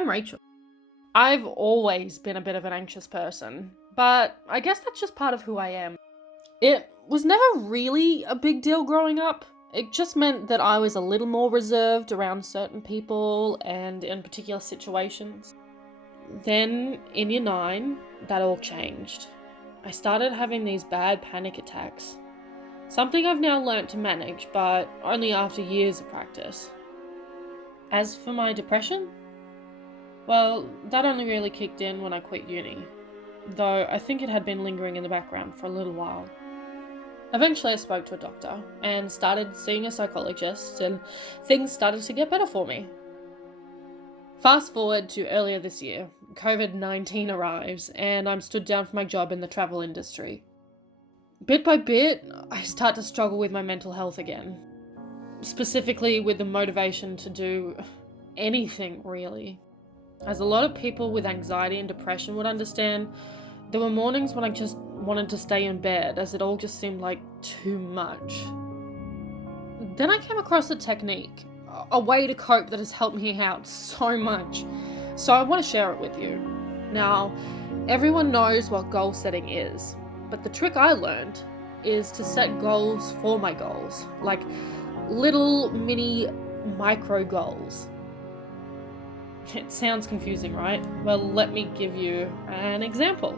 I'm Rachel. I've always been a bit of an anxious person, but I guess that's just part of who I am. It was never really a big deal growing up. It just meant that I was a little more reserved around certain people and in particular situations. Then, in year 9, that all changed. I started having these bad panic attacks. Something I've now learnt to manage, but only after years of practice. As for my depression, well, that only really kicked in when I quit uni, though I think it had been lingering in the background for a little while. Eventually I spoke to a doctor and started seeing a psychologist, and things started to get better for me. Fast forward to earlier this year, COVID-19 arrives and I'm stood down from my job in the travel industry. Bit by bit, I start to struggle with my mental health again, specifically with the motivation to do anything really. As a lot of people with anxiety and depression would understand, there were mornings when I just wanted to stay in bed as it all just seemed like too much. Then I came across a technique, a way to cope that has helped me out so much. So I want to share it with you. Now, everyone knows what goal setting is, but the trick I learned is to set goals for my goals, like little mini micro goals. It sounds confusing, right? Well, let me give you an example.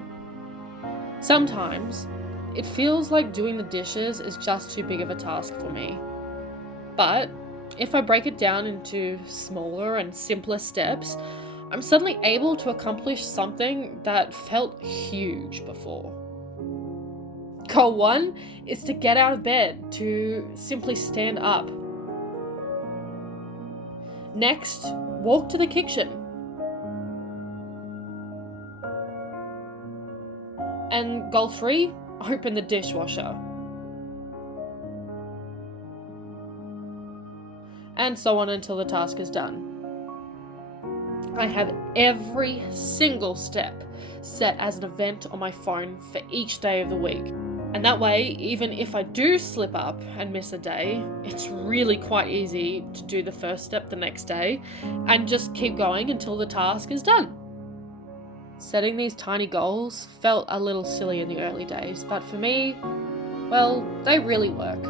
Sometimes it feels like doing the dishes is just too big of a task for me. But if I break it down into smaller and simpler steps, I'm suddenly able to accomplish something that felt huge before. Goal 1 is to get out of bed, to simply stand up. Next, walk to the kitchen. And goal 3, open the dishwasher. And so on until the task is done. I have every single step set as an event on my phone for each day of the week. And that way, even if I do slip up and miss a day, it's really quite easy to do the first step the next day and just keep going until the task is done. Setting these tiny goals felt a little silly in the early days, but for me, well, they really work.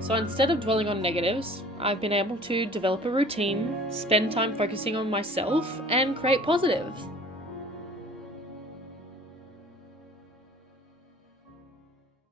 So instead of dwelling on negatives, I've been able to develop a routine, spend time focusing on myself, and create positives.